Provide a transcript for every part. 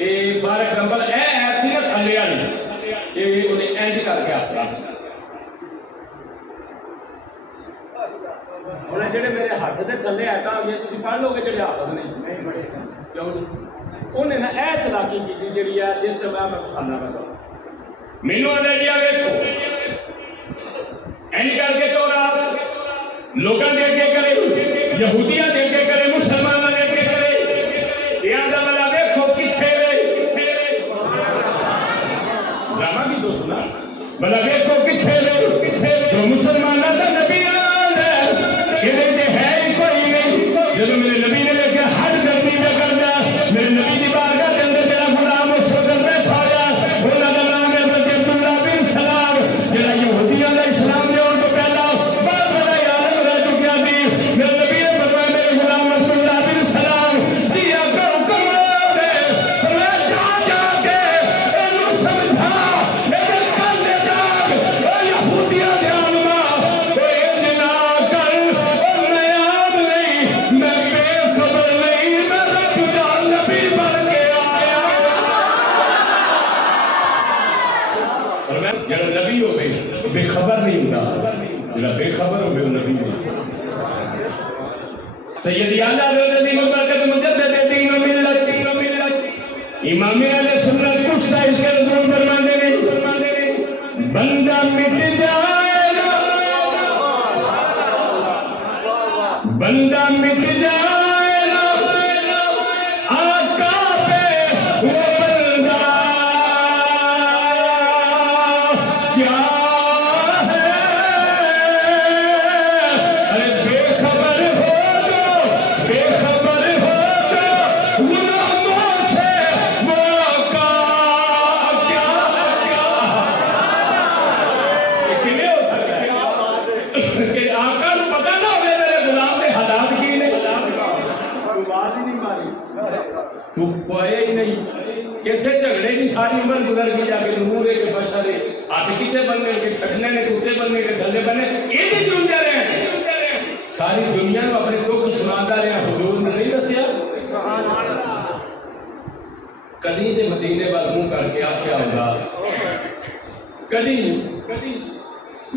ये for example ए ऐसी ना थले वाली ये उन्हें इंज करके आपका ਹੁਣ ਜਿਹੜੇ ਮੇਰੇ ਹੱਥ ਦੇ ਥੱਲੇ ਐਕਾ ਹੋਈਆਂ ਤੁਸੀਂ ਪੜ੍ਹ ਲੋਗੇ ਜਿਹੜੇ ਹਾਫਜ਼ ਨਹੀਂ ਪੜ੍ਹੇਗਾ ਕਿਉਂ ਉਹਨੇ ਨਾ ਇਹ ਚਲਾਕੀ ਕੀਤੀ ਜਿਹੜੀ ਆ ਜਿਸ ਤੇ ਮੈਂ ਖਾਣਾ ਮੈਂ ਮੈਨੂੰ ਆਦੇ ਜੀ ਆ ਵੇਖੋ ਇੰਜ ਕਰਕੇ ਤੋਰਾ ਲੋਕਾਂ ਦੇ ਅੱਗੇ ਕਰੇ ਯਹੂਦੀਆਂ ਦੇ ਅੱਗੇ ਕਰੇ ਮੁਸਲਮਾਨਾਂ ਦੇ ਅੱਗੇ ਕਰੇ ਇਹ ਆਂਦਾ ਮਲਾ ਵੇਖੋ ਕਿੱਥੇ ਵੇ ਡਰਾਮਾ ਵੀ ਦੋ ਸੁਣਾ ਮਲਾ ਵੇਖੋ ਕਿੱਥੇ ਵੇ ਜੋ ਮੁਸਲਮਾਨਾਂ ਦਾ ਨਬੀ जब मेरे नबी ने लेके हर गर्मी में करना मेरे नबी की बारगाह के अंदर मेरा गुलाम सदर में था बोला का नाम है हज़रत अब्दुल्लाह बिन सलाम जेड़ा यहूदियों का इस्लाम ने उनको पहला बहुत बड़ा आलम रह चुका थी मेरे नबी ने फरमाया मेरे गुलाम अब्दुल्लाह बिन सलाम दिया का हुक्म दे मैं जा के इन्हें समझा मेरे कान दे जा ओ यहूदियों दे आलमा ओ ये ना कर ओ मैं आम नहीं मैं बेखबर नहीं मैं रब दा नबी बन के आया और मैं जरा नबी हो गई बेखबर नहीं होता जरा बेखबर हो गए नबी सैयदी आला हज़रत बरकत मुजद्दिद दीन व मिल्लत इमाम अहले सुन्नत कुछ था इसके रसूल फरमाते हैं बंदा मिट जाएगा बंदा मिट जाएगा आका पे वो बंदा क्या है अरे बेखबर हो तो गुलामों से वो का क्या किने हो सकता है कि आका को पता ना हो मेरे गुलाम ने हालात की ने तू बात ही नहीं मारी तू पाया ही नहीं कैसे झगड़े की सारी उम्र गुजर गई जाके नूर के बशरे हाथ किथे बनने के छटने ने कुत्ते बनने के थल्ले बने ये भी चुनते रहे सारी दुनिया को अपने दुख सुनाता रहा हुजूर ने नहीं दसिया कदी ते मदीने वाल मुंह करके आख्या होगा कदी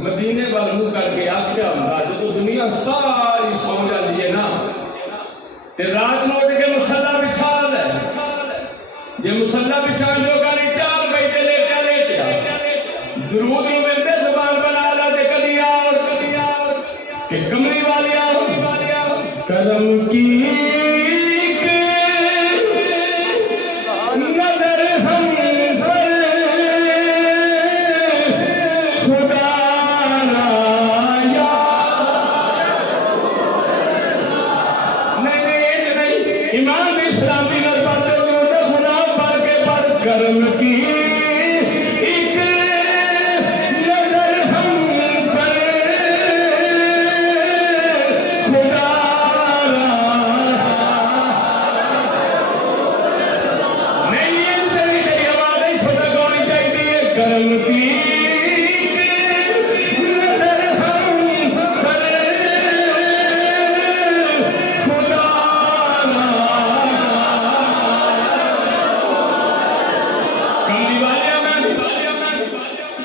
मदीने वाल मुंह करके आख्या होगा जो दुनिया सारी सौ जाती है ना ते रात में उठ के मुसल्ला बिछा ले ये मुसल्ला बिछा जो गाली 4 बजे लेटे दुरूद में मिलते जुबान बना ला दे कदी और कि कमली वाली कदम की नजर हम पर खुदा नहीं इमाम इस्लामी नजर खुदा पर के पर कर्म की एक नजर हम पर खुदा नहीं तेरी आवाज ही छोटा गानी चाहिए कर्म की नजर हम पर खुदा कमली वाले में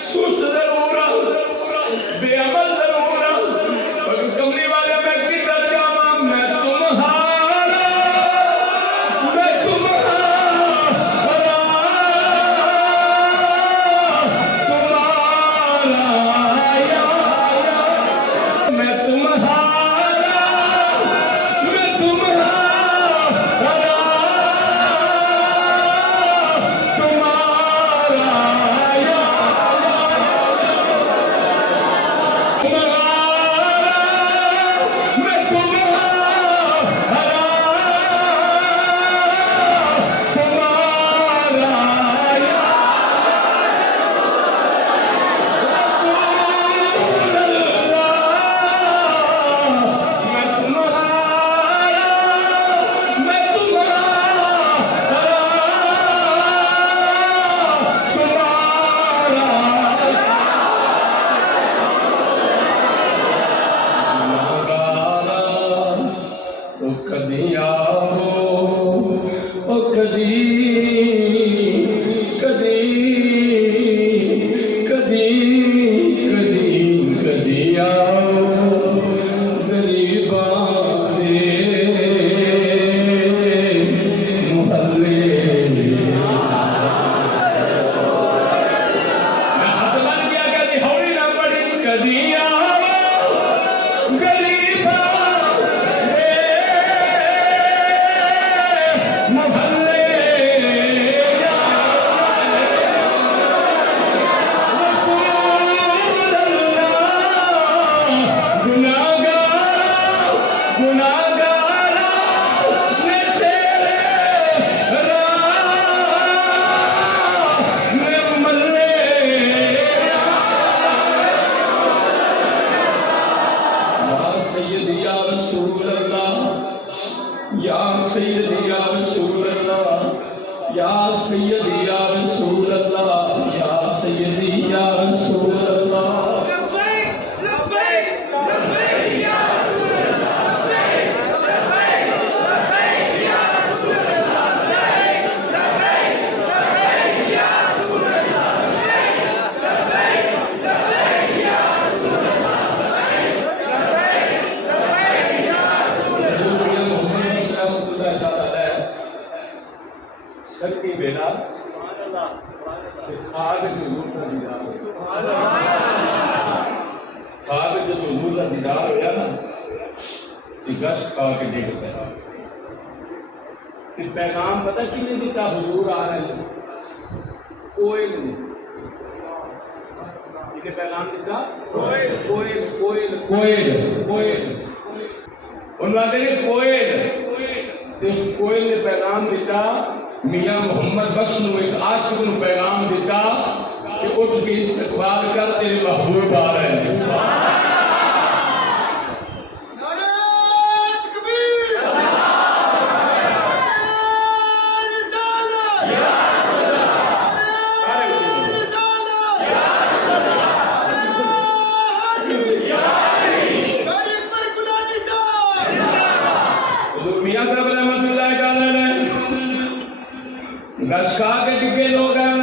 सुस्त जरूर बेअमल जरूर और कमली वाले में की कर जावा मैं तुम्हारा मैं तुम्हारा कदी या सैयदी या रसूल अल्लाह, या सैयदी या रसूल अल्लाह। शक्ति बेला खाग जो नूर का दीदार खाग जो नूर का दीदार होया ना गश खा के देख पाया पैगाम पता किने दिता हुजूर आ रहे हैं कोयल ने इन्हें पैगाम दिता कोयल कोयल कोयल कोयल कोयल उन्होंने कोयल उस कोयल ने पैगाम दिता मियां मोहम्मद बख्श ने एक आशिक को पैगाम दिता कि उठ के इस्तकबाल कर तेरे महबूब आ रहे हैं। मियां साहब रहमतुल्लाह अलैह गशका के डिगे लोग हैं